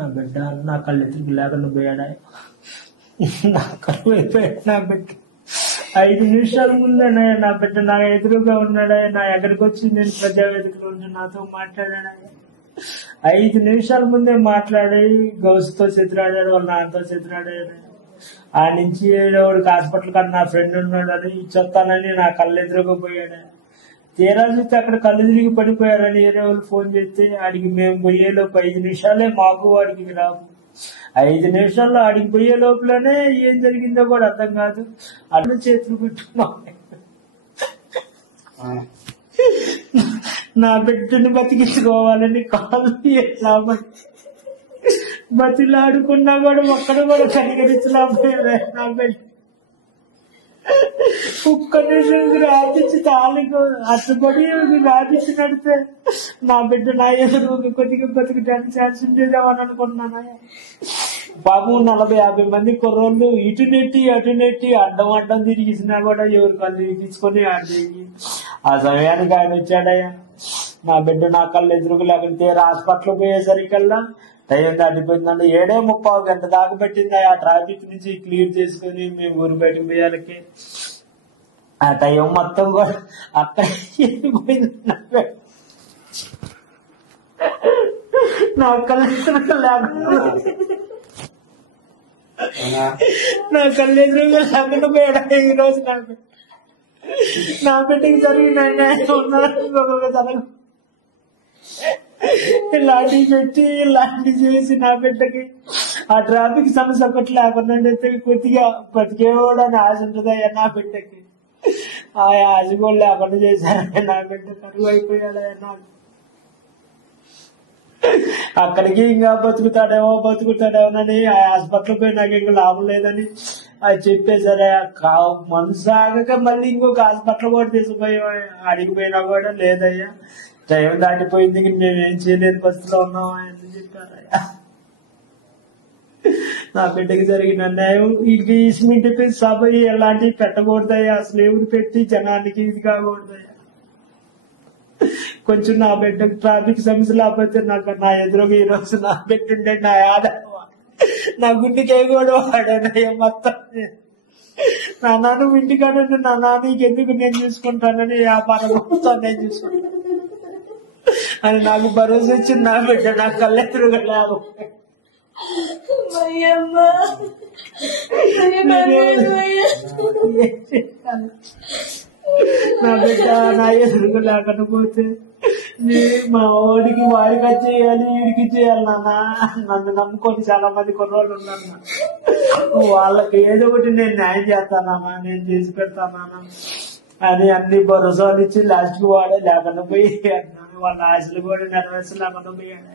నా బిడ్డ నా కళ్ళెత్తుకు లేకుండా పోయాడా, నా కళ్ళు అయిపోయాడు. నా బిడ్డ 5 నిమిషాల ముందే నా బిడ్డ నా ఎదురుగా ఉన్నాడా, నా ఎక్కడికి వచ్చి నేను ప్రజావేదికలో ఉండి నాతో మాట్లాడాడా. 5 నిమిషాల ముందే మాట్లాడి గౌసుతో చెతిరాడాడు, వాళ్ళ నాన్నతో చెతిరాడాడు. ఆ నుంచి వాడికి హాస్పిటల్ కన్నా నా ఫ్రెండ్ ఉన్నాడు అని చెప్తానని నా కళ్ళు ఎదురుగా పోయాడు. తీరా చూస్తే అక్కడ కళ్ళు తిరిగి పడిపోయారని వేరే వాళ్ళు ఫోన్ చేస్తే ఆడికి మేము పోయేలోపు 5 నిమిషాలే మాకు వాడికి రావు. 5 నిమిషాల్లో ఆడికి పోయే లోపలనే ఏం జరిగిందో కూడా అర్థం కాదు. అటు చేతులు పెట్టుకున్నాం. నా బిడ్డను బతికించుకోవాలని కాళ్ళు ఎట్లా బతిలాడుకున్నా కూడా ఒక్కడు కూడా కనికరించలేకపోయాడు. నా బిడ్డ ఒక్క నిమిషం రాపించి తాళికు అట్టుబడి రాపించి నడితే నా బిడ్డ నా ఎదురు కొద్దిగా బతికడానికి ఛాన్స్ ఉండేదేమని అనుకున్నాను. బాబు 40-50 మంది కుర్రోళ్ళు ఇటు నెట్టి అటు నెట్టి అడ్డం తిరిగిసినా కూడా ఎవరు కళ్ళు తీసుకొని ఆడేవి. ఆ సమయానికి ఆయన వచ్చాడయ్యా. నా బిడ్డ నా కళ్ళు ఎదురుకు లేకుంటే హాస్పిటల్ పోయేసరికల్లా టైం దాటిపోయిందంటే 7:30 గంట దాకా పెట్టింది. ఆ ట్రాఫిక్ నుంచి క్లియర్ చేసుకుని మేము ఊరు బయటకు పోయాలకి ఆ టైం మొత్తం కూడా అక్కడ పోయింది. నా కళ్ళు లేకుండా నా కళ్ళు ఎదురుగా లేకుండా పోయాడా ఈ రోజు. నా బిడ్డకి జరిగిన జరగదు. ఇలాంటి పెట్టి ఇలాంటి చేసి నా బిడ్డకి ఆ ట్రాఫిక్ సమస్య ఒకటి లేకుండా కొద్దిగా బతికేవాడు అని ఆశ ఉంటుందయ్యా నా బిడ్డకి. ఆ ఆశ కూడా లేకుండా చేశారయ్యా. నా బిడ్డ కరువు అయిపోయాడయ్యా. నాకు అక్కడికి ఇంకా బతుకుతాడేమోనని ఆ హాస్పిటల్ పోయి నాకు ఇంకా లాభం లేదని అది చెప్పేశారయ్యా. మనసు ఆగక మళ్ళీ ఇంకొక హాస్పిటల్ కూడా తీసుకుపోయి అడిగిపోయినా కూడా లేదయ్యా, టైం దాటిపోయింది, మేమేం చేయలేని పరిస్థితిలో ఉన్నాం అని చెప్పారయ్యా. నా బిడ్డకి జరిగిన అన్యాయం వీటికి ఇస్మింటి సభ ఎలాంటివి పెట్టకూడదయ్యా. అసలు ఎవరు పెట్టి జనానికి ఇది కాకూడదయ్యా. కొంచెం నా బిడ్డకు ట్రాఫిక్ సమస్య లేకపోతే నాకు నా ఎదురుగా ఈ రోజు నా బిడ్డ నా ఆధారం నా గుండెకి కూడా వాడానయ్యా. మొత్తం నా నాన్న ఇంటికాడంటే నా నాన్నకి ఎందుకు నేను చూసుకుంటానని వ్యాపారం మొత్తం నేను చూసుకుంటాను అని నాకు భరోసా వచ్చింది. నా బిడ్డ నా కళ్ళెదురుగా లేవు. నా బిడ్డ నా ఎదురుగా లేకుండా పోతే మా వాడికి చేయాలి, వీడికి చేయాలి. నన్ను నమ్ముకొని చాలా మంది కుర్రోళ్ళు ఉన్నారు. వాళ్ళకి ఏదో ఒకటి నేను న్యాయం చేస్తానమ్మా, నేను చేసి పెడతానా అని అన్ని భరోసాలు ఇచ్చి లాస్ట్ కి వాడే లేకుండా పోయి వాళ్ళ ఆశలు కూడా నెరవేర్చలేకుండా పోయాడు.